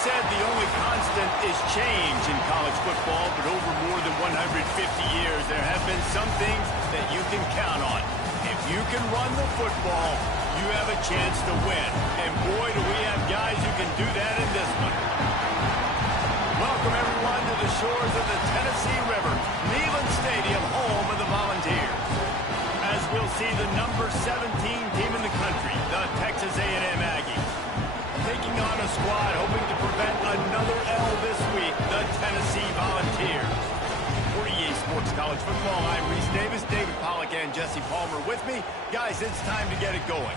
said the only constant is change in college football, but over more than 150 years, there have been some things that you can count on. If you can run the football, you have a chance to win. And boy, do we have guys who can do that in this one. Welcome, everyone, to the shores of the Tennessee River, Neyland Stadium, home of the Volunteers. As we'll see the number 17 team in the country, the Texas A&M Aggies, taking on a squad hoping to prevent another L this week, the Tennessee Volunteers. For EA Sports College Football, I'm Reese Davis, David Pollack, and Jesse Palmer with me. Guys, it's time to get it going.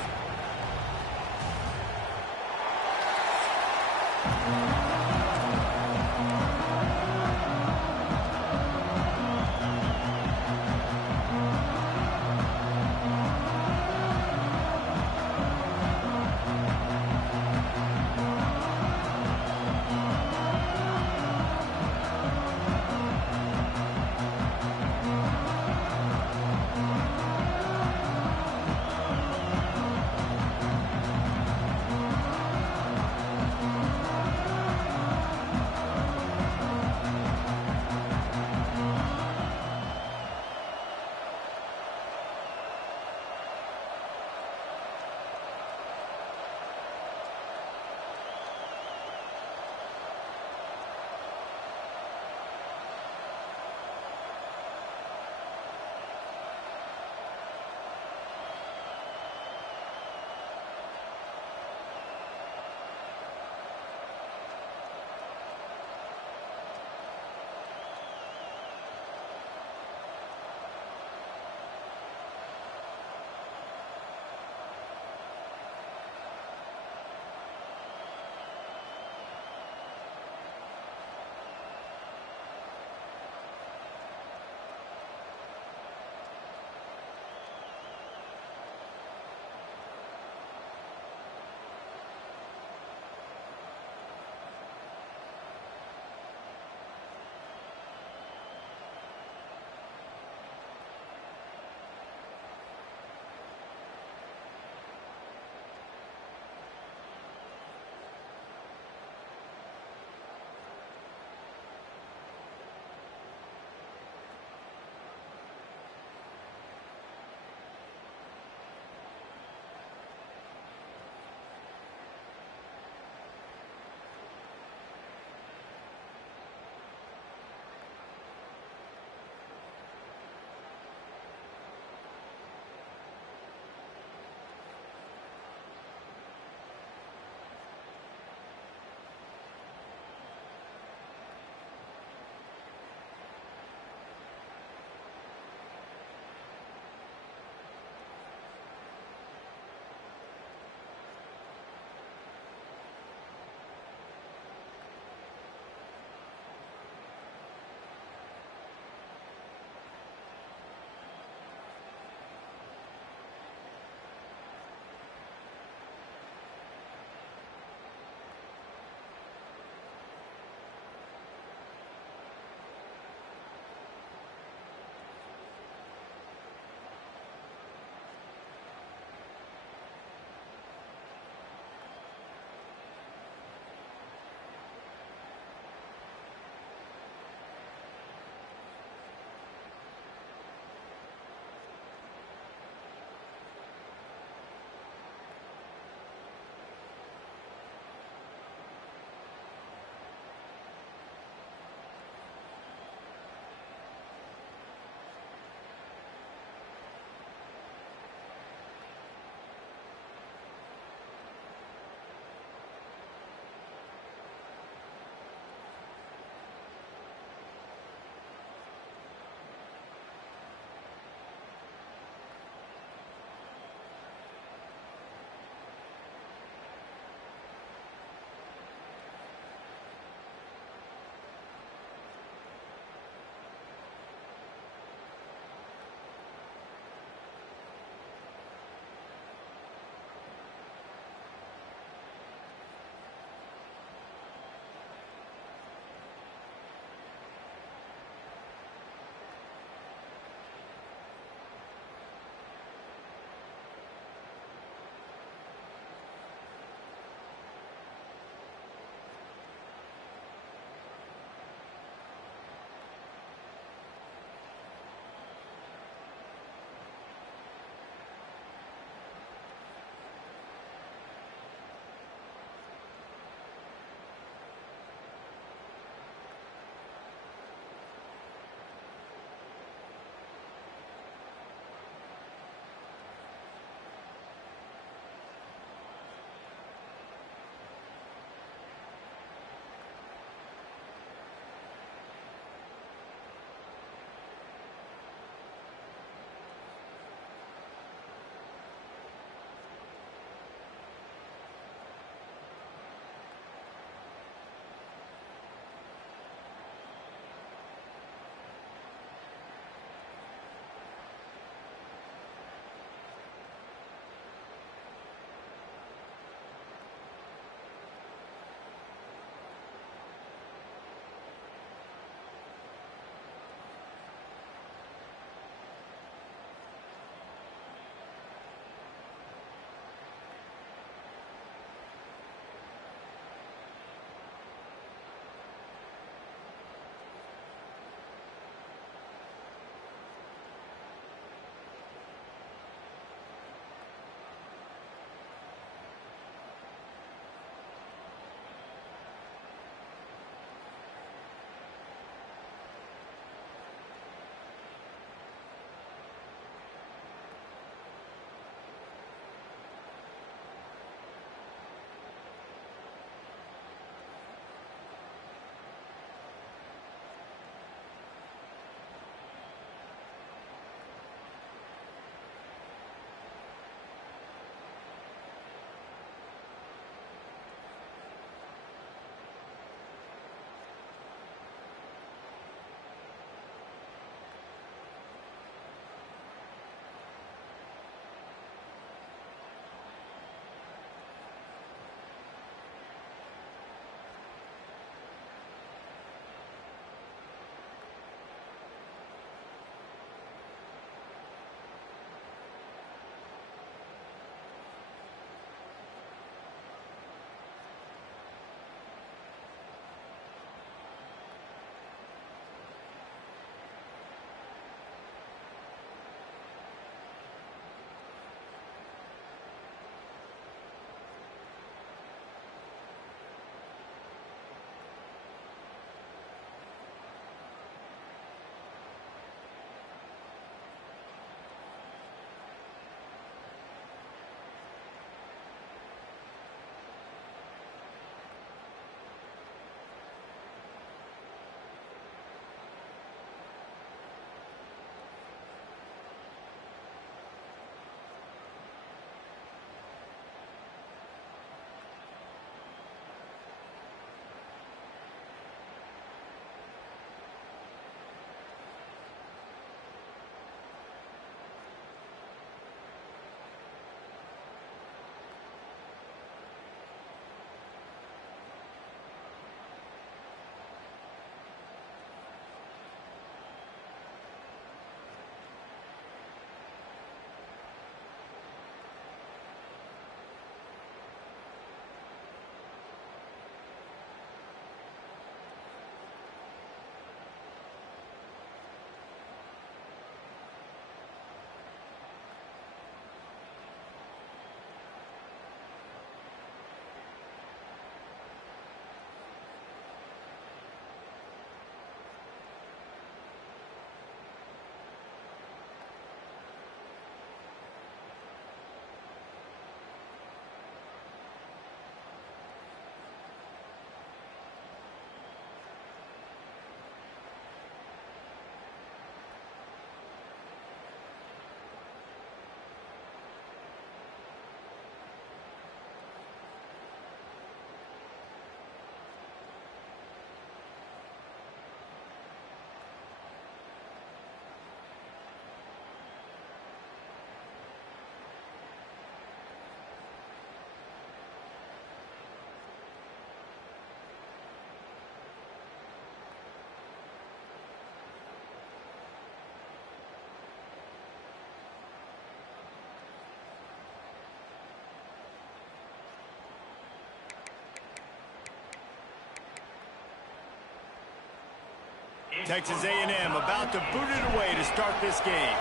Texas A&M about to boot it away to start this game.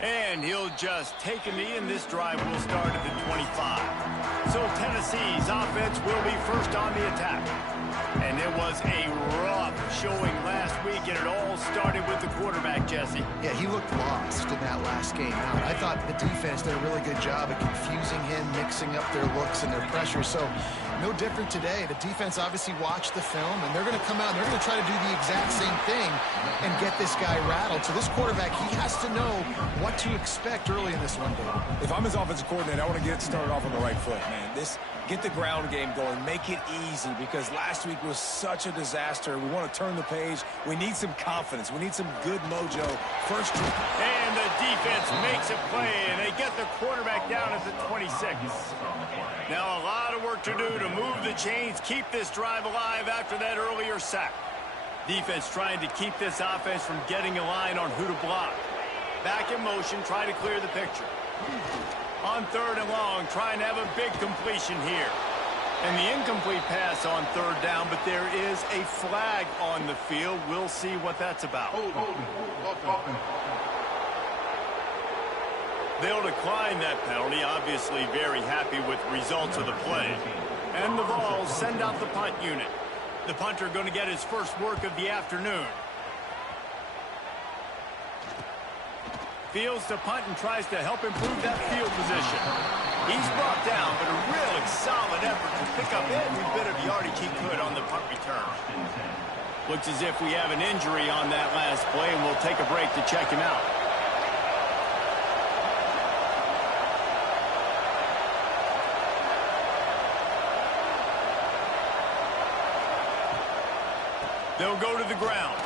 And he'll just take a knee, and this drive will start at the 25. So Tennessee's offense will be first on the attack. And it was a rough showing last week, and it all started with the quarterback, Jesse. Yeah, he looked lost in that last game. Now, I thought the defense did a really good job of confusing him, mixing up their looks and their pressure. So no different today. The defense obviously watched the film, and they're going to come out and they're going to try to do the exact same thing and get this guy rattled. So this quarterback, he has to know what to expect early in this one, David. If I'm his offensive coordinator, I want to get started off on the right foot, man. Get the ground game going. Make it easy, because last week was such a disaster. We want to turn the page. We need some confidence. We need some good mojo. First. And the defense makes a play, and they get the quarterback down at the 26. Now a lot of work to do to move the chains, keep this drive alive after that earlier sack. Defense trying to keep this offense from getting a line on who to block. Back in motion, try to clear the picture. On 3rd and long, trying to have a big completion here. And the incomplete pass on 3rd down, but there is a flag on the field. We'll see what that's about. They'll decline that penalty, obviously very happy with the results of the play. And the Vols send out the punt unit. The punter going to get his first work of the afternoon. Fields to punt and tries to help improve that field position. He's brought down, but a really solid effort to pick up every bit of yardage he could on the punt return. Looks as if we have an injury on that last play, and we'll take a break to check him out. They'll go to the ground.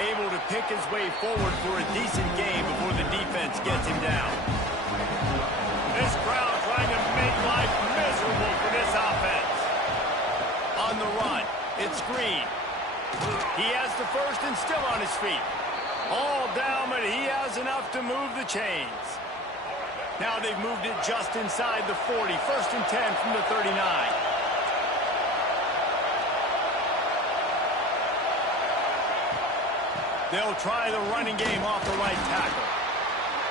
Able to pick his way forward for a decent game before the defense gets him down. This crowd trying to make life miserable for this offense. On the run, it's Green. He has the first and still on his feet. All down, but he has enough to move the chains. Now they've moved it just inside the 40. 1st and 10 from the 39. They'll try the running game off the right tackle.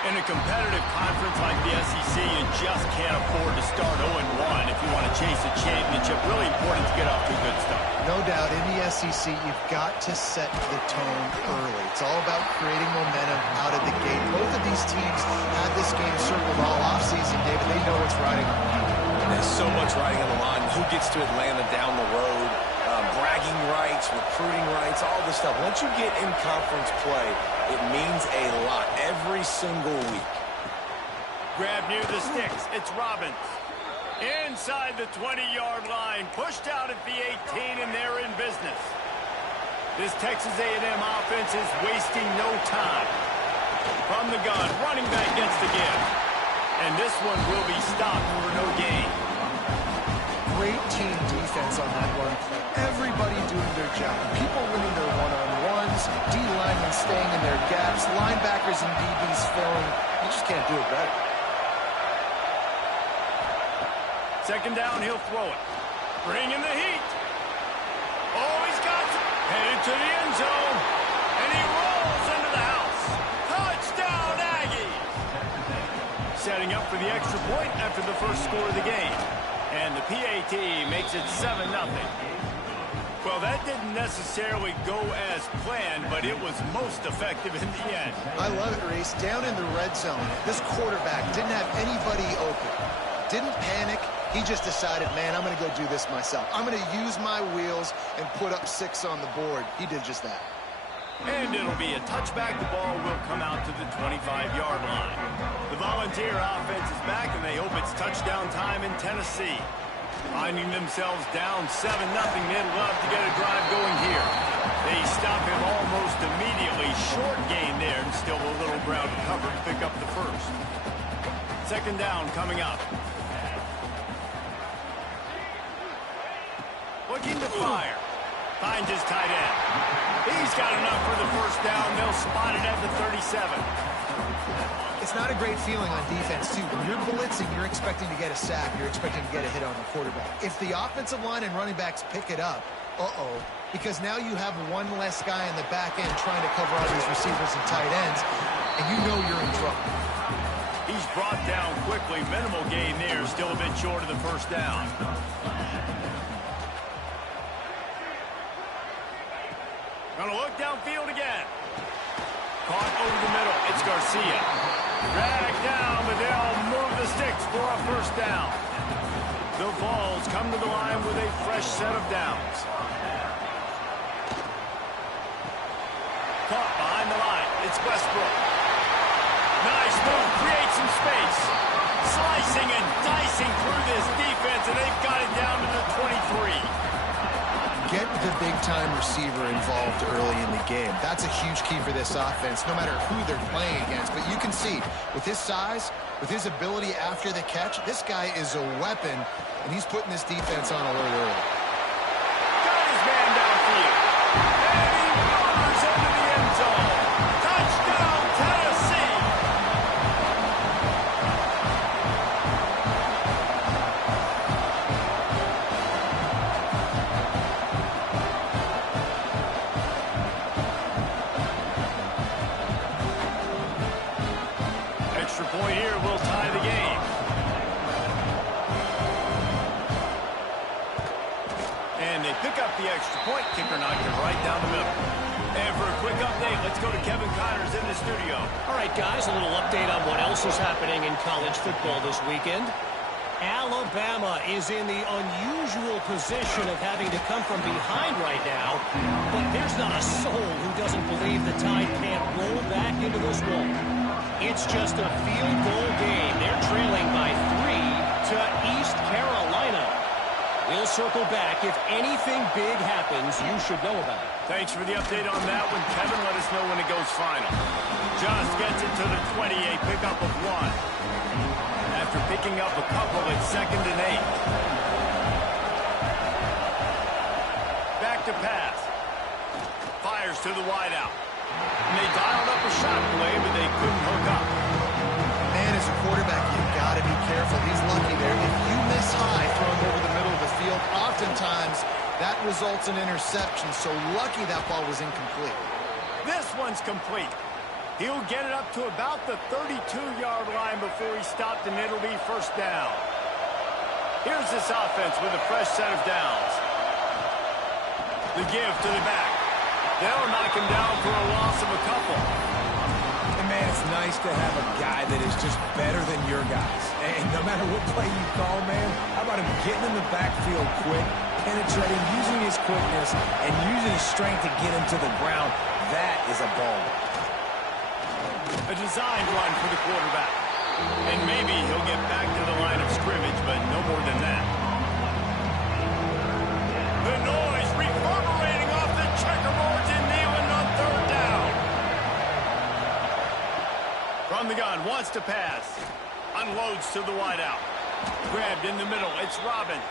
In a competitive conference like the SEC, you just can't afford to start 0-1 if you want to chase a championship. Really important to get off to a good start. No doubt, in the SEC, you've got to set the tone early. It's all about creating momentum out of the gate. Both of these teams had this game circled all offseason, David. They know it's riding on the line. There's so much riding on the line. Who gets to Atlanta down the road? Bragging rights, recruiting rights, all this stuff. Once you get in conference play, it means a lot every single week. Grab near the sticks. It's Robbins. Inside the 20-yard line. Pushed out at the 18, and they're in business. This Texas A&M offense is wasting no time. From the gun, running back gets the give. And this one will be stopped for no gain. Great team defense on that run play. Everybody doing their job. People winning their one-on-ones, D-linemen staying in their gaps, linebackers and DBs filling. You just can't do it better. 2nd down, he'll throw it. Bring in the heat. Oh, he's got it. Headed to the end zone. And he rolls into the house. Touchdown, Aggies. Setting up for the extra point after the first score of the game. And the PAT makes it 7-0. Well, that didn't necessarily go as planned, but it was most effective in the end. I love it, Reese. Down in the red zone, this quarterback didn't have anybody open. Didn't panic. He just decided, man, I'm going to go do this myself. I'm going to use my wheels and put up 6 on the board. He did just that. And it'll be a touchback. The ball will come out to the 25-yard line. The Volunteer offense is back, and they hope it's touchdown time in Tennessee. Finding themselves down 7-0, they'd love to get a drive going here. They stop him almost immediately. Short gain there, and still a little ground to cover to pick up the first. 2nd down coming up. Looking to fire. Finds his tight end. He's got enough for the first down. They'll spot it at the 37. It's not a great feeling on defense, too. When you're blitzing, you're expecting to get a sack. You're expecting to get a hit on the quarterback. If the offensive line and running backs pick it up, because now you have one less guy in the back end trying to cover all these receivers and tight ends, and you know you're in trouble. He's brought down quickly. Minimal gain there. Still a bit short of the first down. Gonna look downfield again. Caught over the middle. It's Garcia. Dragged down, but they'll move the sticks for a first down. The Vols come to the line with a fresh set of downs. Caught behind the line. It's Westbrook. Nice move. Creates some space. Slicing and dicing through this defense, and they've got it down to the 23. Get the big-time receiver involved early in the game. That's a huge key for this offense, no matter who they're playing against. But you can see, with his size, with his ability after the catch, this guy is a weapon, and he's putting this defense on alert early. Got his man downfield. And he runs into the end zone. Touchdown, Tennessee! Extra point here will tie the game. And they pick up the extra point. Kicker knocked it right down the middle. And for a quick update, let's go to Kevin Connors in the studio. All right, guys, a little update on what else is happening in college football this weekend. Alabama is in the unusual position of having to come from behind right now, but there's not a soul who doesn't believe the Tide can't roll back into this one. It's just a field goal game. They're trailing by 3 to East Carolina. We'll circle back. If anything big happens, you should know about it. Thanks for the update on that one, Kevin. Let us know when it goes final. Just gets it to the 20, a pickup of 1. After picking up a couple, it's 2nd and 8. Back to pass. Fires to the wideout. And they dialed up a shot play, but they couldn't hook up. Man, as a quarterback, you've got to be careful. He's lucky there. If you miss high throwing over the middle of the field, oftentimes that results in interception. So lucky that ball was incomplete. This one's complete. He'll get it up to about the 32-yard line before he stopped, and it'll be first down. Here's this offense with a fresh set of downs. The give to the back. They'll knock him down for a loss of a couple. And, man, it's nice to have a guy that is just better than your guys. And no matter what play you call, man, how about him getting in the backfield quick, penetrating, using his quickness, and using his strength to get him to the ground? That is a ball. A designed run for the quarterback. And maybe he'll get back to the line of scrimmage, but no more than that. The noise reverberating off the checkerboards in Neyland on 3rd down. From the gun, wants to pass. Unloads to the wideout. Grabbed in the middle, it's Robbins.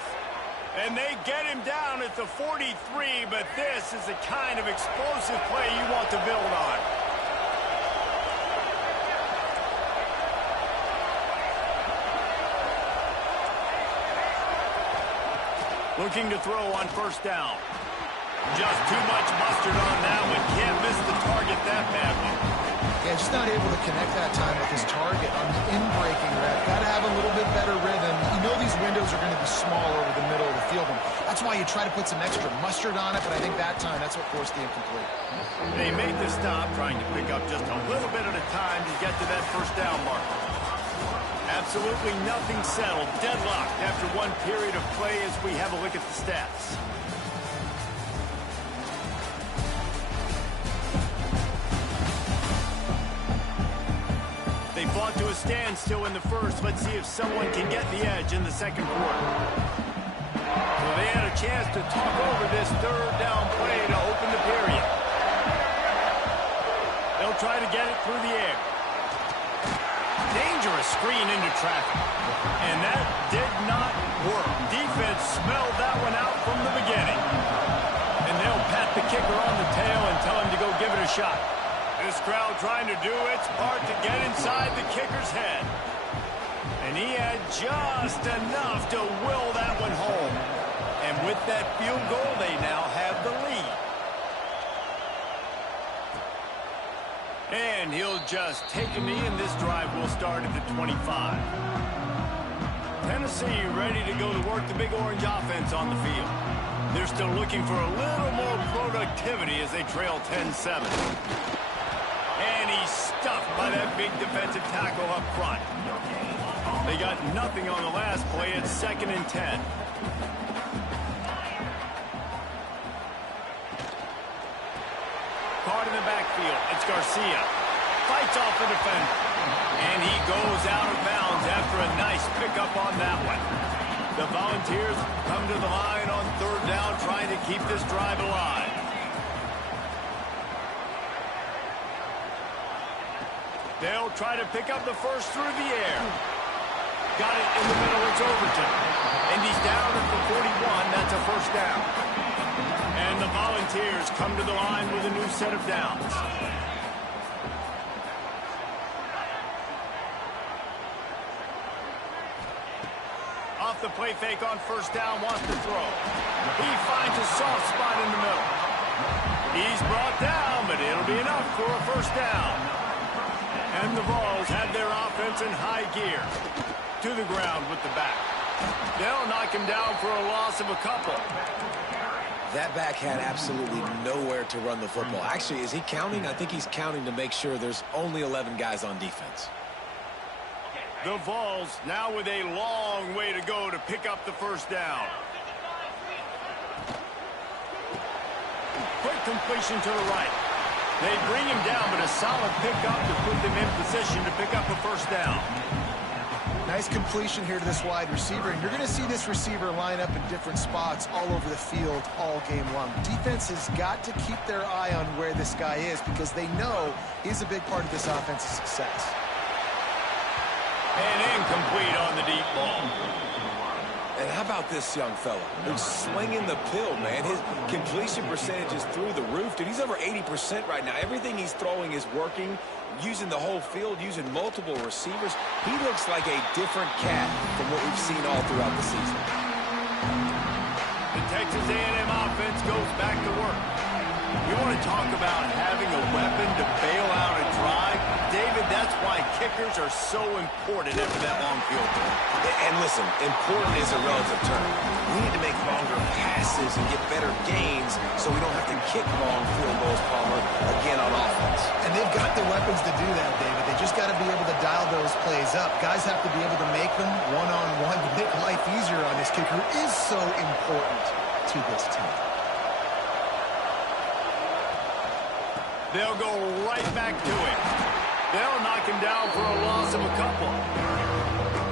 And they get him down at the 43, but this is the kind of explosive play you want to build on. Looking to throw on 1st down. Just too much mustard on that one. Can't miss the target that badly. Yeah, just not able to connect that time with his target on the in-breaking route. Got to have a little bit better rhythm. You know these windows are going to be small over the middle of the field, and that's why you try to put some extra mustard on it, but I think that time that's what forced the incomplete. They made the stop, trying to pick up just a little bit at a time to get to that 1st down mark. Absolutely nothing settled. Deadlocked after one period of play as we have a look at the stats. They fought to a standstill in the first. Let's see if someone can get the edge in the 2nd quarter. Well, they had a chance to talk over this 3rd down play to open the period. They'll try to get it through the air. Dangerous screen into traffic. And that did not work. Defense smelled that one out from the beginning. And they'll crowd trying to do its part to get inside the kicker's head. And he had just enough to will that one home. And with that field goal, they now have the lead. And he'll just take a knee, and this drive will start at the 25. Tennessee ready to go to work the Big Orange offense on the field. They're still looking for a little more productivity as they trail 10-7. And he's stuffed by that big defensive tackle up front. They got nothing on the last play. It's 2nd and 10. Caught in the backfield. It's Garcia. Fights off the defender. And he goes out of bounds after a nice pickup on that one. The Volunteers come to the line on 3rd down, trying to keep this drive alive. They'll try to pick up the first through the air. Got it in the middle. It's Overton. And he's down at the 41. That's a first down. And the Volunteers come to the line with a new set of downs. Off the play fake on 1st down, wants to throw. He finds a soft spot in the middle. He's brought down, but it'll be enough for a first down. And the Vols have their offense in high gear. To the ground with the back. They'll knock him down for a loss of a couple. That back had absolutely nowhere to run the football. Actually, is he counting? I think he's counting to make sure there's only 11 guys on defense. The Vols now with a long way to go to pick up the first down. Quick completion to the right. They bring him down, but a solid pickup to put them in position to pick up a first down. Nice completion here to this wide receiver, and you're going to see this receiver line up in different spots all over the field all game long. Defense has got to keep their eye on where this guy is because they know he's a big part of this offense's success. And incomplete on the deep ball. And how about this young fella who's slinging the pill, man? His completion percentage is through the roof. Dude, he's over 80% right now. Everything he's throwing is working, using the whole field, using multiple receivers. He looks like a different cat from what we've seen all throughout the season. The Texas A&M offense goes back to work. You want to talk about having a weapon to bail out a drive? David, that's why kickers are so important after that long field goal. And listen, important is a relative term. We need to make longer passes and get better gains so we don't have to kick long field goals, Palmer, again on offense. And they've got the weapons to do that, David. They just got to be able to dial those plays up. Guys have to be able to make them one-on-one to make life easier on this kicker, who is so important to this team. They'll go right back to him. They'll knock him down for a loss of a couple.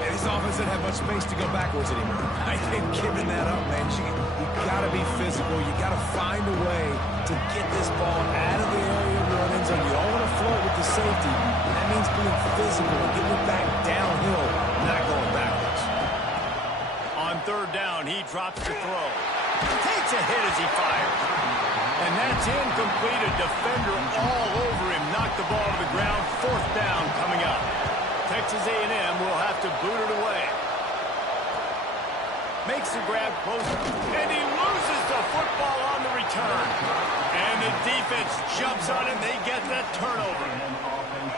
And his offense didn't have much space to go backwards anymore. I ain't giving that up, man. You got to be physical. You got to find a way to get this ball out of the area of your own end zone. You don't want to flirt with the safety. That means being physical and getting it back downhill, not going backwards. On 3rd down, he drops the throw. Takes a hit as he fires. And that's incomplete. A defender all over him. Knocked the ball to the ground. 4th down coming up. Texas A&M will have to boot it away. Makes the grab closer. And he loses the football on the return. And the defense jumps on it. They get that turnover.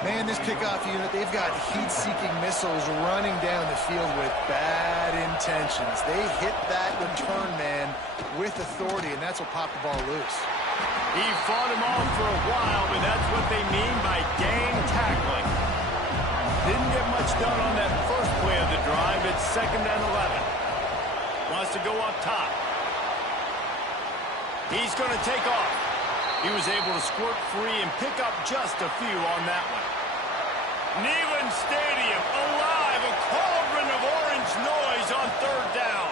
Man, this kickoff unit, they've got heat-seeking missiles running down the field with bad intentions. They hit that return man with authority, and that's what popped the ball loose. He fought him off for a while, but that's what they mean by gang tackling. Didn't get much done on that first play of the drive. It's 2nd and 11. Wants to go up top. He's going to take off. He was able to squirt free and pick up just a few on that one. Neyland Stadium alive, a cauldron of orange noise on 3rd down.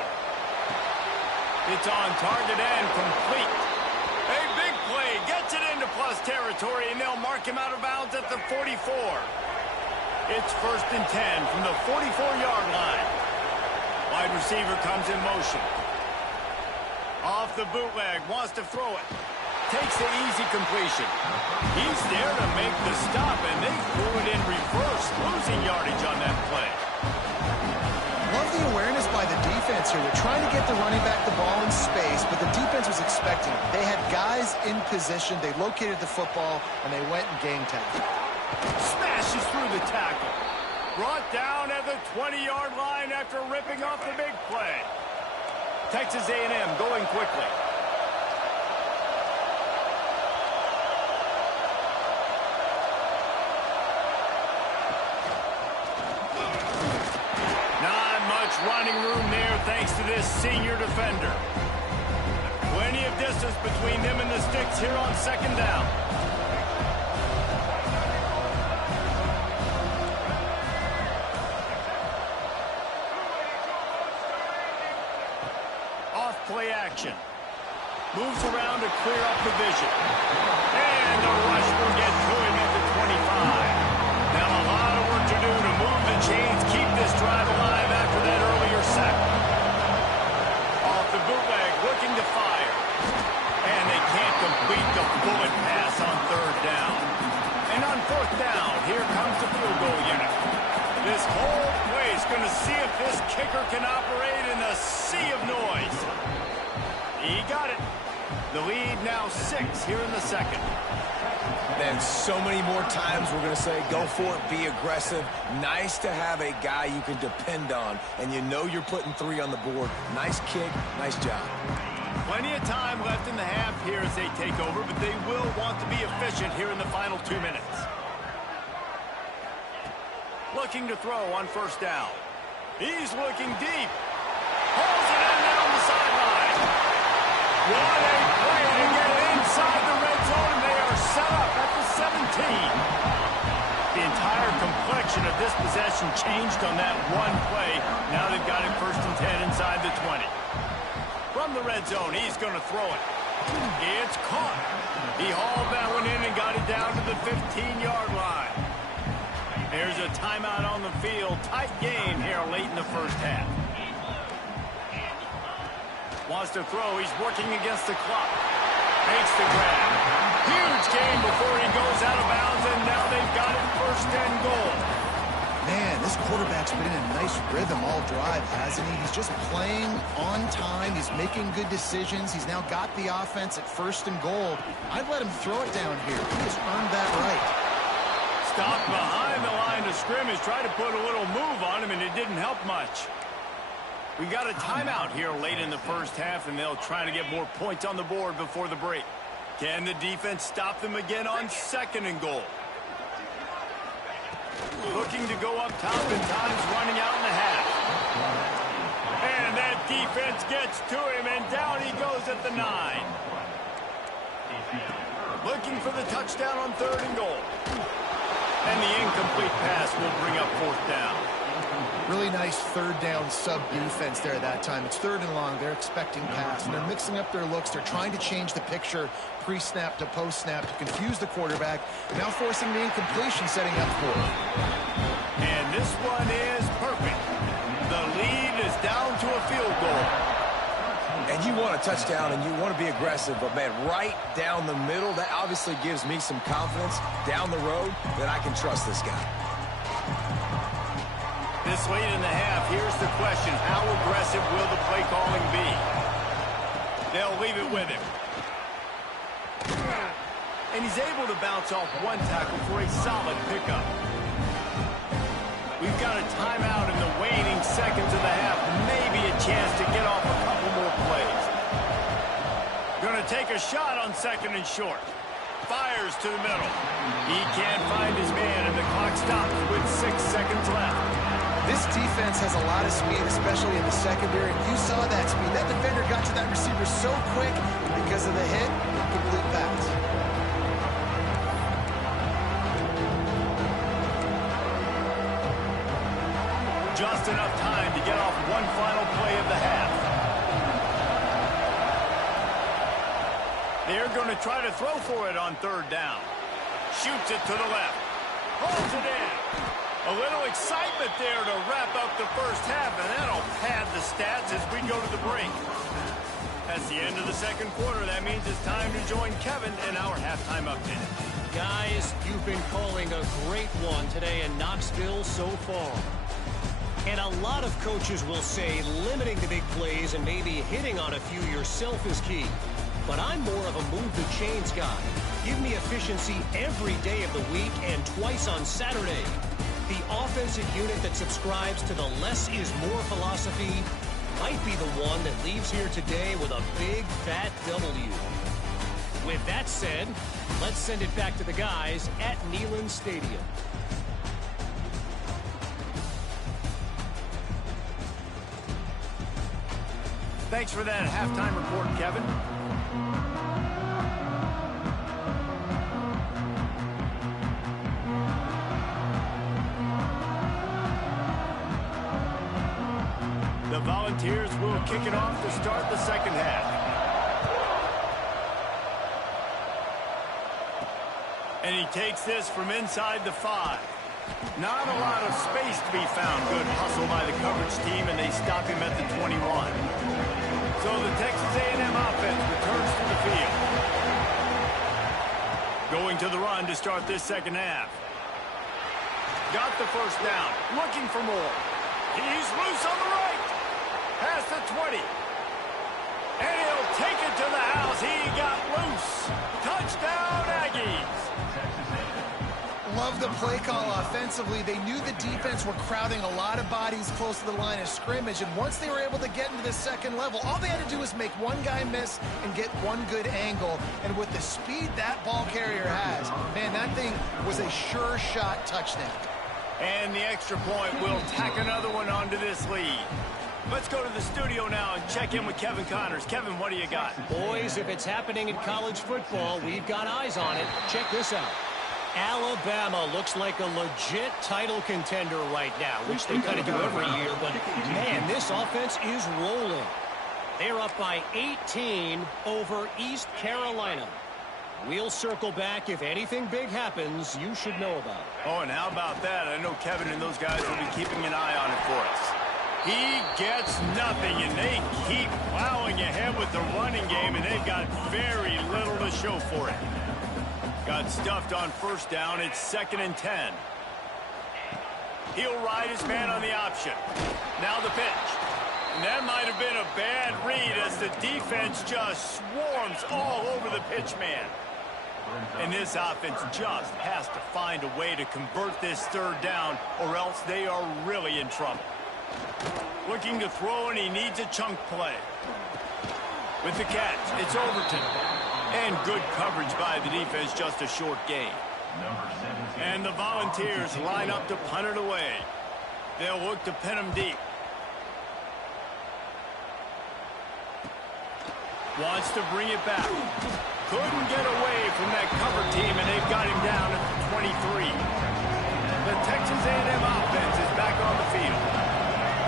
It's on target and complete. A big play gets it into plus territory, and they'll mark him out of bounds at the 44. It's 1st and 10 from the 44-yard line. Wide receiver comes in motion. Off the bootleg, wants to throw it. Takes the easy completion. He's there to make the stop, and they threw it in reverse, losing yardage on that play. Love the awareness by the defense here. They're trying to get the running back the ball in space, but the defense was expecting it. They had guys in position. They located the football, and they went and game tackled. Smashes through the tackle. Brought down at the 20-yard line after ripping off the big play. Texas A&M going quickly. Running room there thanks to this senior defender. Plenty of distance between them and the sticks here on second down. Off play action. Moves around to clear up the vision. And the rush will get to him at the 25. Now a lot of work to do to move the chains, keep this drive alive after that earlier sack. Off the bootleg, looking to fire. And they can't complete the bullet pass on third down. And on fourth down, here comes the field goal unit. This whole play is going to see if this kicker can operate in a sea of noise. He got it. The lead now 6 here in the second. Then so many more times we're going to say, go for it, be aggressive. Nice to have a guy you can depend on, and you know you're putting 3 on the board. Nice kick, nice job. Plenty of time left in the half here as they take over, but they will want to be efficient here in the final 2 minutes. Looking to throw on first down. He's looking deep. Pulls it in down the sideline. What a play to get inside the red zone. They are set up at the 17. The entire complexion of this possession changed on that one play. Now they've got it 1st and 10 inside the 20. From the red zone, he's going to throw it. It's caught. He hauled that one in and got it down to the 15-yard line. There's a timeout on the field. Tight game here late in the first half. Wants to throw. He's working against the clock. Makes the grab. Huge game before he goes out of bounds, and now they've got it 1st and goal. Man, this quarterback's been in a nice rhythm all drive, hasn't he? He's just playing on time. He's making good decisions. He's now got the offense at 1st and goal. I'd let him throw it down here. He has earned that right. Stopped behind the line of scrimmage. Tried to put a little move on him, and it didn't help much. We got a timeout here late in the first half, and they'll try to get more points on the board before the break. Can the defense stop them again on 2nd and goal? Looking to go up top and time's running out in the half. And that defense gets to him, and down he goes at the 9. Looking for the touchdown on 3rd and goal. And the incomplete pass will bring up 4th down. Really nice 3rd down sub defense there that time. It's 3rd and long. They're expecting pass, and they're mixing up their looks. They're trying to change the picture pre-snap to post-snap to confuse the quarterback, now forcing the incompletion, setting up for it. And this one is perfect. The lead is down to a field goal. And you want a touchdown, and you want to be aggressive, but, man, right down the middle, that obviously gives me some confidence down the road that I can trust this guy. This late in the half, here's the question. How aggressive will the play calling be? They'll leave it with him. And he's able to bounce off one tackle for a solid pickup. We've got a timeout in the waning seconds of the half. Maybe a chance to get off a couple more plays. Going to take a shot on 2nd and short. Fires to the middle. He can't find his man, and the clock stops with 6 seconds left. This defense has a lot of speed, especially in the secondary. You saw that speed. That defender got to that receiver so quick because of the hit, incomplete pass. Just enough time to get off one final play of the half. They're going to try to throw for it on 3rd down. Shoots it to the left. Holds it in. A little excitement there to wrap up the first half, and that'll pad the stats as we go to the break. That's the end of the second quarter. That means it's time to join Kevin in our halftime update. Guys, you've been calling a great one today in Knoxville so far. And a lot of coaches will say limiting the big plays and maybe hitting on a few yourself is key. But I'm more of a move the chains guy. Give me efficiency every day of the week and twice on Saturday. The offensive unit that subscribes to the less is more philosophy might be the one that leaves here today with a big fat W. With that said, let's send it back to the guys at Neyland Stadium. Thanks for that halftime report, Kevin. The Volunteers will kick it off to start the second half. And he takes this from inside the 5. Not a lot of space to be found. Good hustle by the coverage team, and they stop him at the 21. So the Texas A&M offense returns to the field. Going to the run to start this second half. Got the first down. Looking for more. He's loose on the right. Past the 20. And he'll take it to the house. He got loose. Touchdown, Aggies. Love the play call offensively. They knew the defense were crowding a lot of bodies close to the line of scrimmage, and once they were able to get into the second level, all they had to do was make one guy miss and get one good angle. And with the speed that ball carrier has, man, that thing was a sure shot touchdown. And the extra point will tack another one onto this lead. Let's go to the studio now and check in with Kevin Connors. Kevin, what do you got? Boys, if it's happening in college football, we've got eyes on it. Check this out. Alabama looks like a legit title contender right now, which they kind of do every year, but man, this offense is rolling. They're up by 18 over East Carolina. We'll circle back. If anything big happens, you should know about it. Oh, and how about that? I know Kevin and those guys will be keeping an eye on it for us. He gets nothing, and they keep plowing ahead with the running game, and they've got very little to show for it. Got stuffed on first down. It's 2nd and 10. He'll ride his man on the option. Now the pitch. And that might have been a bad read as the defense just swarms all over the pitch man. And this offense just has to find a way to convert this third down, or else they are really in trouble. Looking to throw, and he needs a chunk play. With the catch, it's Overton. And good coverage by the defense, just a short gain. And the Volunteers line up to punt it away. They'll look to pin him deep. Wants to bring it back. Couldn't get away from that cover team, and they've got him down at the 23. The Texas A&M offense is back on the field.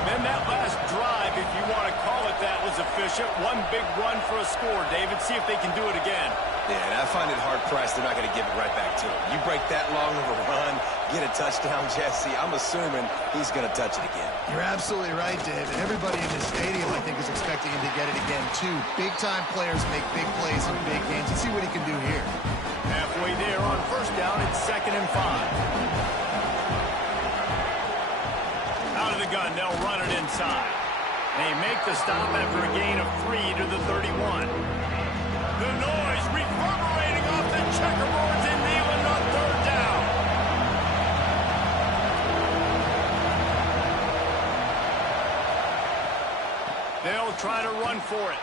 Then that last drive, if you want to call it that, was efficient. One big run for a score, David. See if they can do it again. Yeah, and I find it hard-pressed they're not going to give it right back to him. You break that long of a run, get a touchdown, Jesse, I'm assuming he's going to touch it again. You're absolutely right, Dave. And everybody in the stadium, I think, is expecting him to get it again, too. Big-time players make big plays in big games. Let's see what he can do here. Halfway there on first down, it's 2nd and 5. Out of the gun, they'll run it inside. They make the stop after a gain of 3 to the 31. The noise reverberating off the checkerboards in Neyland on third down. They'll try to run for it.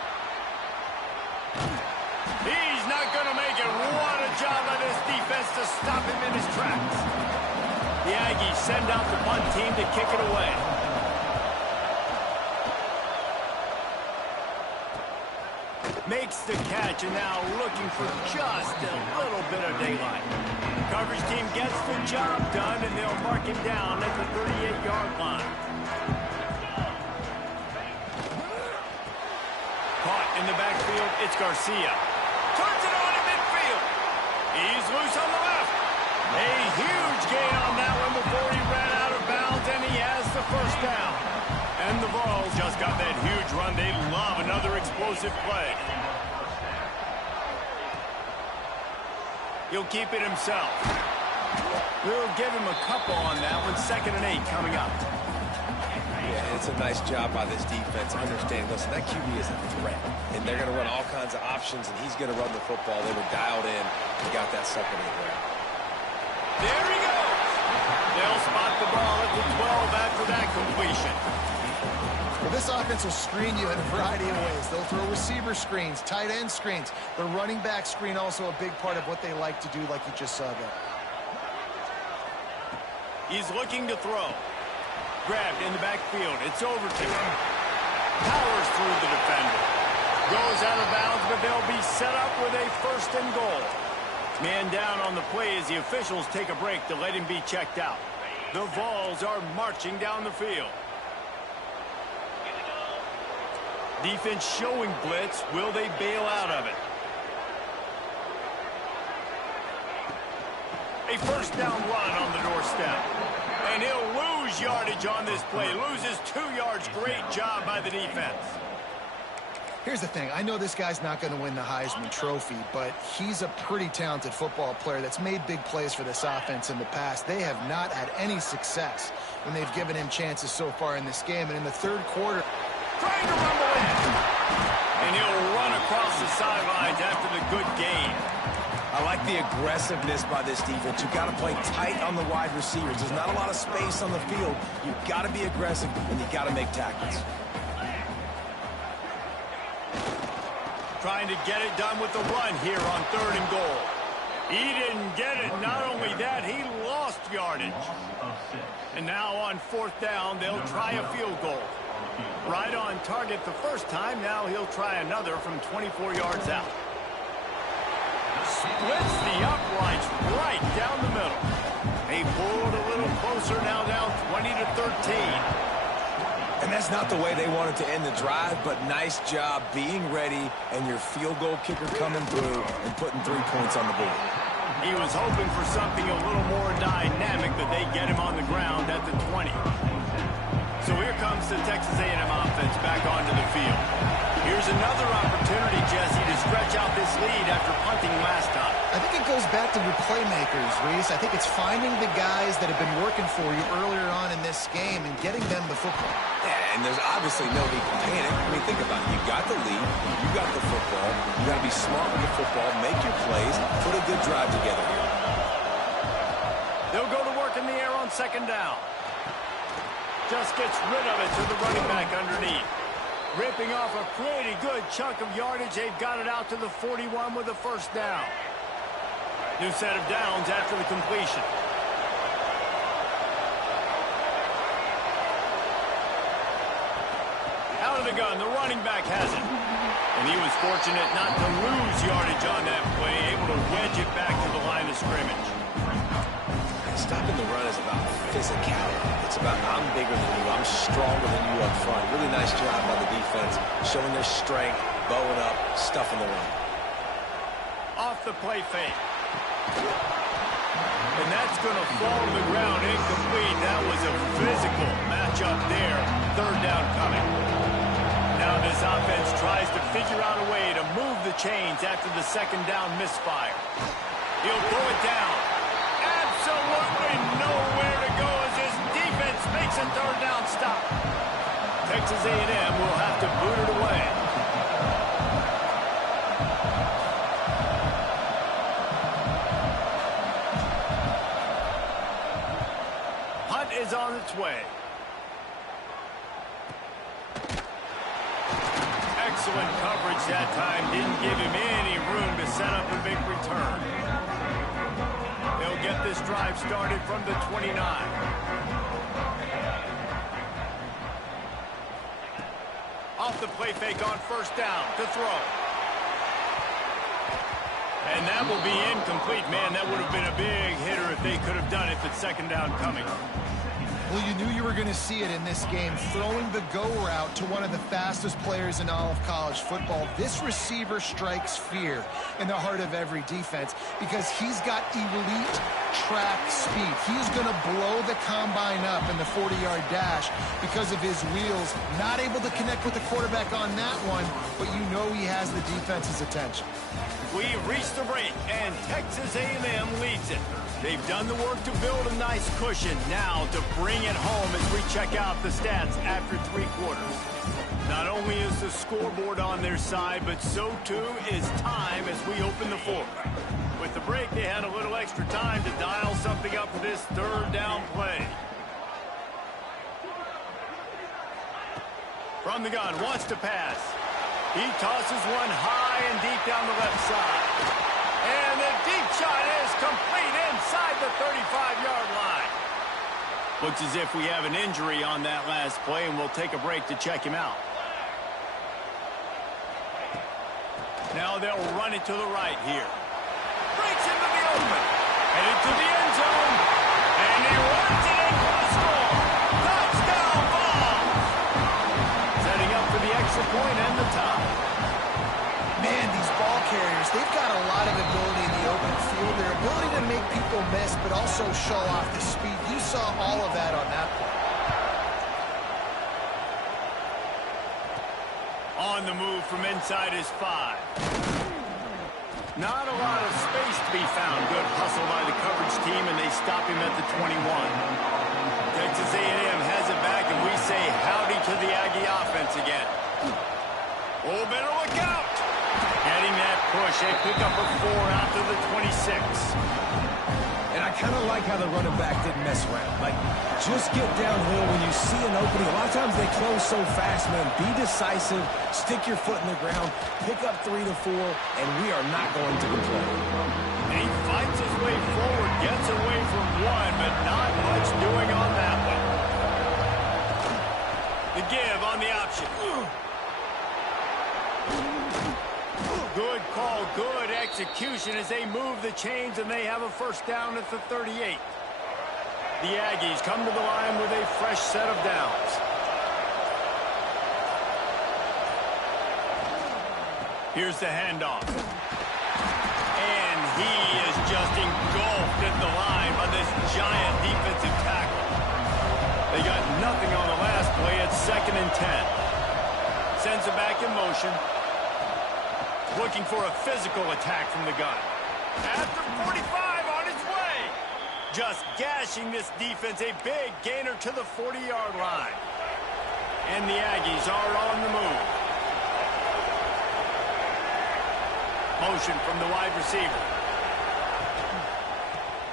He's not going to make it. What a job by this defense to stop him in his tracks. The Aggies send out the punt team to kick it away. Makes the catch, and now looking for just a little bit of daylight. Coverage team gets the job done, and they'll mark him down at the 38-yard line. Caught in the backfield, it's Garcia. Turns it on in midfield. He's loose on the left. A huge gain on that one before he ran out of bounds, and he has the first down. And the Vols just got that huge run. They love another explosive play. He'll keep it himself. We'll give him a couple on that one. 2nd and 8 coming up. Yeah, it's a nice job by this defense understanding, listen, that QB is a threat, and they're going to run all kinds of options, and he's going to run the football. They were dialed in and got that sucker to the ground. There he goes. They'll spot the ball at the 12 after that completion. Well, this offense will screen you in a variety of ways. They'll throw receiver screens, tight end screens. The running back screen also a big part of what they like to do, like you just saw there. He's looking to throw. Grabbed in the backfield. It's over to him. Powers through the defender. Goes out of bounds, but they'll be set up with a 1st and goal. Man down on the play as the officials take a break to let him be checked out. The Vols are marching down the field. Defense showing blitz. Will they bail out of it? A 1st down run on the doorstep. And he'll lose yardage on this play. Loses 2 yards. Great job by the defense. Here's the thing. I know this guy's not going to win the Heisman Trophy, but he's a pretty talented football player that's made big plays for this offense in the past. They have not had any success when they've given him chances so far in this game. And in the 3rd quarter, trying to rumble in. And he'll run across the sidelines after the good gain. I like the aggressiveness by this defense. You've got to play tight on the wide receivers. There's not a lot of space on the field. You've got to be aggressive, and you've got to make tackles. Trying to get it done with the run here on 3rd and goal. He didn't get it. Not only that, he lost yardage. And now on 4th down, they'll try a field goal. Right on target the first time. Now he'll try another from 24 yards out. Splits the uprights right down the middle. They pulled a little closer, now down 20-13. And that's not the way they wanted to end the drive, but nice job being ready and your field goal kicker coming through and putting 3 points on the board. He was hoping for something a little more dynamic, but they get him on the ground at the 20. So here comes the Texas A&M offense back onto the field. Here's another opportunity, Jesse, to stretch out this lead after punting last time. I think it goes back to your playmakers, Reese. I think it's finding the guys that have been working for you earlier on in this game and getting them the football. Yeah, and there's obviously no need to panic. I mean, think about it. You got the lead. You got the football. You got to be smart with the football, make your plays, put a good drive together here. They'll go to work in the air on 2nd down. Just gets rid of it to the running back underneath. Ripping off a pretty good chunk of yardage. They've got it out to the 41 with a 1st down. New set of downs after the completion. Out of the gun, the running back has it. And he was fortunate not to lose yardage on that play, able to wedge it back to the line of scrimmage. Stopping the run is about physicality. It's about I'm bigger than you, I'm stronger than you up front. Really nice job by the defense, showing their strength, bowing up, stuffing the run. Off the play fake. And that's going to fall to the ground incomplete. That was a physical matchup there. 3rd down coming. Now this offense tries to figure out a way to move the chains after the 2nd down misfire. He'll pull it down. Absolutely nowhere to go as his defense makes a 3rd down stop. Texas A&M will have to boot it away. Punt is on its way. Excellent coverage that time. Didn't give him any room to set up a big return. They'll get this drive started from the 29. Off the play fake on 1st down to throw. And that will be incomplete. Man, that would have been a big hitter if they could have done it, but 2nd down coming. Well, you knew you were going to see it in this game, throwing the go route to one of the fastest players in all of college football. This receiver strikes fear in the heart of every defense because he's got elite track speed. He's going to blow the combine up in the 40-yard dash because of his wheels. Not able to connect with the quarterback on that one, but you know he has the defense's attention. We've reached the break, and Texas A&M leads it. They've done the work to build a nice cushion. Now to bring it home as we check out the stats after 3 quarters. Not only is the scoreboard on their side, but so too is time as we open the 4th. With the break, they had a little extra time to dial something up for this 3rd down play. From the gun, wants to pass. He tosses one high and deep down the left side. And the deep shot is complete inside the 35-yard line. Looks as if we have an injury on that last play, and we'll take a break to check him out. Now they'll run it to the right here. Breaks into the open. Headed to the end zone. And he runs it in for the score. Touchdown ball. Setting up for the extra point and the tie. Man, these ball carriers, they've got a lot of ability in the open field. Their ability to make people miss, but also show off the speed. You saw all of that on that play. On the move from inside his 5. Not a lot of space to be found. Good hustle by the coverage team, and they stop him at the 21. Texas A&M has it back, and we say howdy to the Aggie offense again. Oh, better look out. Getting that push. They pick up a 4 out to the 26. And I kind of like how the running back didn't mess around. Like, just get downhill when you see an opening. A lot of times they close so fast, man. Be decisive. Stick your foot in the ground. Pick up 3 to 4, and we are not going to complain. And he fights his way forward, gets away from one, but not much doing on that one. The give on the option. Good call, good execution as they move the chains, and they have a 1st down at the 38. The Aggies come to the line with a fresh set of downs. Here's the handoff. And he is just engulfed at the line by this giant defensive tackle. They got nothing on the last play. It's 2nd and 10. Sends it back in motion. Looking for a physical attack from the gun. At the 45 on his way. Just gashing this defense. A big gainer to the 40-yard line. And the Aggies are on the move. Motion from the wide receiver.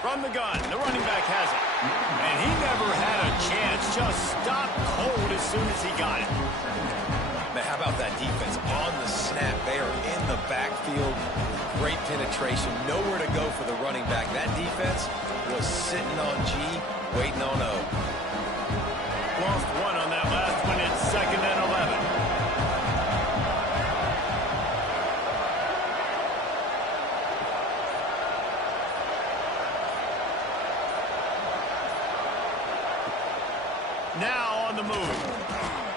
From the gun, the running back has it. And he never had a chance. Just stopped cold as soon as he got it. Man, how about that defense? On the snap, they are in the backfield. Great penetration. Nowhere to go for the running back. That defense was sitting on G, waiting on O. Lost 1 on that last one. It's 2nd and 11. Now on the move.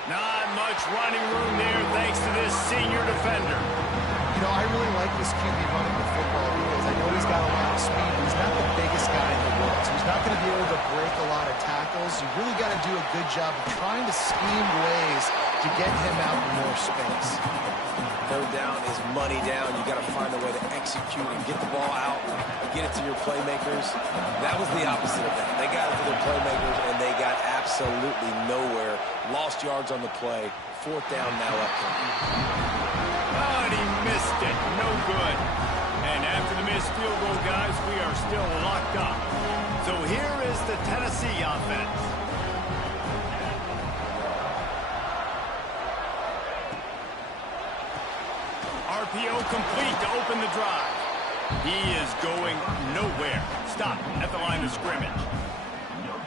Not much running room there thanks to this senior defender. You know, I really like this QB running the football because I know he's got a lot of speed, but he's not the biggest guy in the world. So he's not going to be able to break a lot of tackles. You really got to do a good job of trying to scheme ways to get him out in more space. 3rd down is money down. You got to find a way to execute and get the ball out, get it to your playmakers. That was the opposite of that. They got it to their playmakers, and they got absolutely nowhere. Lost yards on the play. 4th down now upcoming. Oh, and he missed it. No good. And after the missed field goal, guys, we are still locked up. So here is the Tennessee offense. RPO complete to open the drive. He is going nowhere. Stop at the line of scrimmage.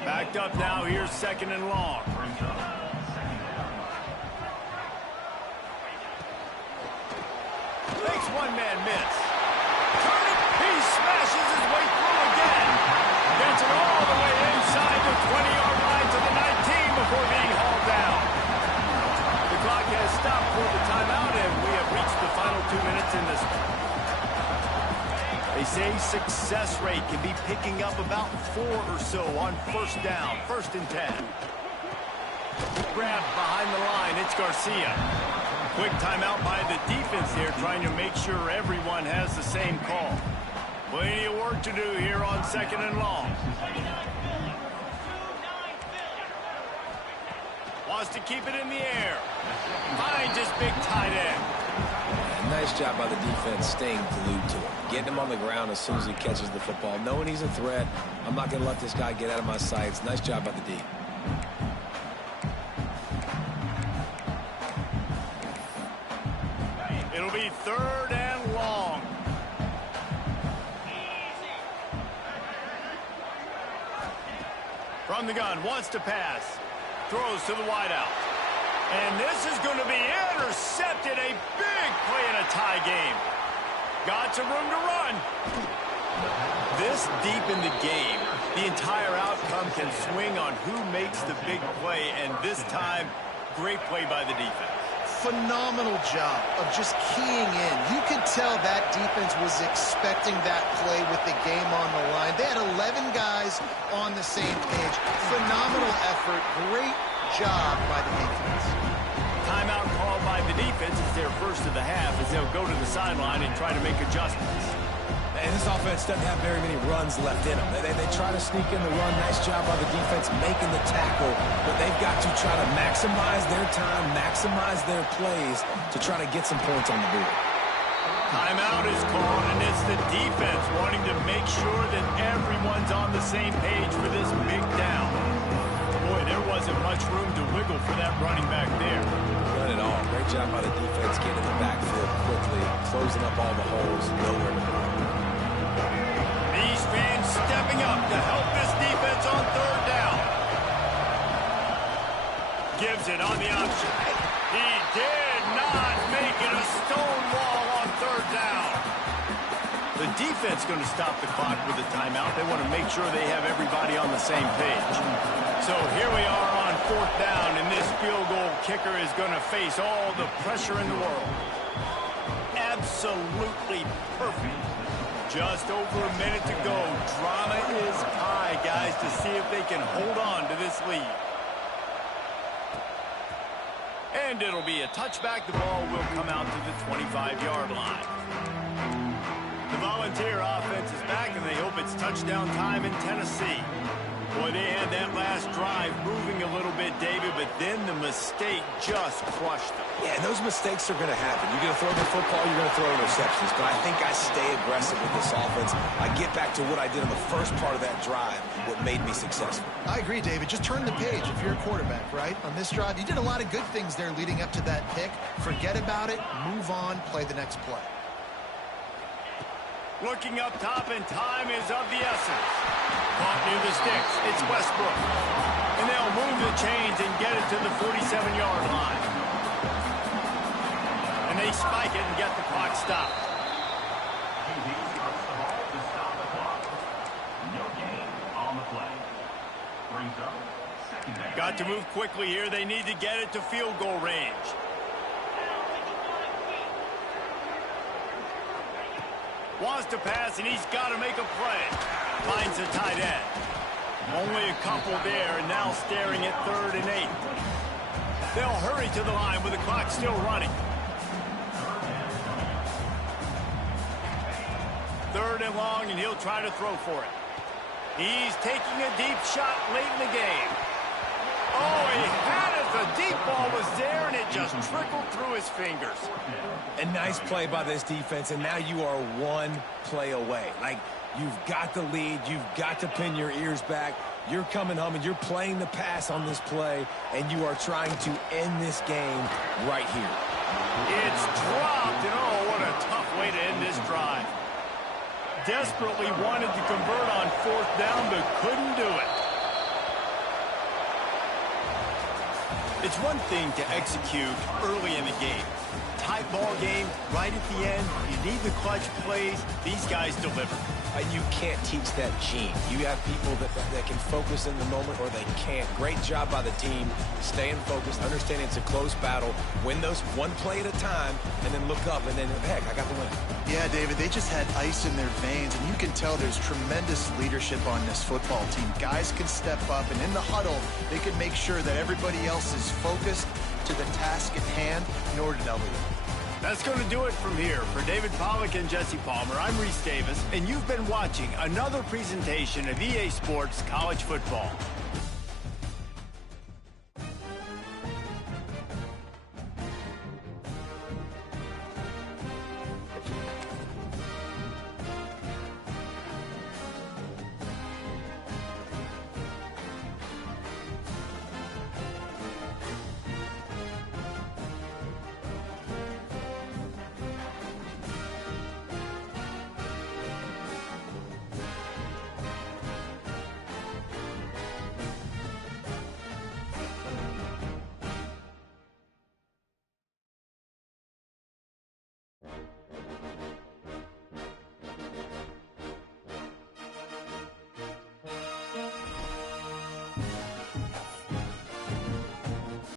Backed up now. Here's 2nd and long. Makes one-man miss. Turning, he smashes his way through again. Gets it all the way inside the 20-yard line to the 19 before being hauled down. The clock has stopped for the timeout, and we have reached the final 2 minutes in this one. They say success rate can be picking up about 4 or so on first down, 1st and 10. Grabbed behind the line, it's Garcia. Quick timeout by the defense here, trying to make sure everyone has the same call. Plenty of work to do here on 2nd and long. Wants to keep it in the air. Finds his big tight end. Nice job by the defense staying glued to him. Getting him on the ground as soon as he catches the football. Knowing he's a threat, I'm not going to let this guy get out of my sights. Nice job by the D. It'll be 3rd and long. From the gun, wants to pass. Throws to the wideout. And this is going to be intercepted. A big play in a tie game. Got some room to run. This deep in the game, the entire outcome can swing on who makes the big play. And this time, great play by the defense. Phenomenal job of just keying in. You could tell that defense was expecting that play with the game on the line. They had 11 guys on the same page. Phenomenal effort. Great job by the defense. Timeout called by the defense is their first of the half as they'll go to the sideline and try to make adjustments. And this offense doesn't have very many runs left in them. They try to sneak in the run. Nice job by the defense making the tackle. But they've got to try to maximize their time, maximize their plays to try to get some points on the board. Timeout is called, and it's the defense wanting to make sure that everyone's on the same page for this big down. Boy, there wasn't much room to wiggle for that running back there. None at all. Great job by the defense getting in the backfield quickly, closing up all the holes, nowhere to go. These fans stepping up to help this defense on 3rd down. Gives it on the option. He did not make it a stone wall on 3rd down. The defense going to stop the clock with a timeout. They want to make sure they have everybody on the same page. So here we are on 4th down, and this field goal kicker is going to face all the pressure in the world. Absolutely perfect. Just over a minute to go. Drama is high, guys, to see if they can hold on to this lead. And it'll be a touchback. The ball will come out to the 25-yard line. The Volunteer offense is back, and they hope it's touchdown time in Tennessee. Boy, they had that last drive moving a little bit, David, but then the mistake just crushed them. Yeah, and those mistakes are going to happen. You're going to throw the football, you're going to throw interceptions. But I think I stay aggressive with this offense. I get back to what I did in the first part of that drive, what made me successful. I agree, David. Just turn the page if you're a quarterback, right? On this drive, you did a lot of good things there leading up to that pick. Forget about it, move on, play the next play. Looking up top, and time is of the essence. Caught near the sticks. It's Westbrook. And they'll move the chains and get it to the 47-yard line. And they spike it and get the clock stopped. Got to move quickly here. They need to get it to field goal range. Wants to pass, and he's got to make a play. Finds the tight end. Only a couple there, and now staring at 3rd and 8. They'll hurry to the line with the clock still running. 3rd and long, and he'll try to throw for it. He's taking a deep shot late in the game. Oh, he had it. The deep ball was there, and it just trickled through his fingers. A nice play by this defense, and now you are one play away. Like, you've got the lead. You've got to pin your ears back. You're coming home, and you're playing the pass on this play, and you are trying to end this game right here. It's dropped, and oh, what a tough way to end this drive. Desperately wanted to convert on 4th down, but couldn't do it. It's one thing to execute early in the game, Tight ball game, right at the end. You need the clutch plays. These guys deliver. You can't teach that gene. You have people that can focus in the moment or they can't. Great job by the team, staying focused, understanding it's a close battle, win those one play at a time, and then look up, and then, heck, I got the win. Yeah, David, they just had ice in their veins, and you can tell there's tremendous leadership on this football team. Guys can step up, and in the huddle, they can make sure that everybody else is focused to the task at hand in order to elevate. That's going to do it from here. For David Pollack and Jesse Palmer, I'm Reese Davis, and you've been watching another presentation of EA Sports College Football.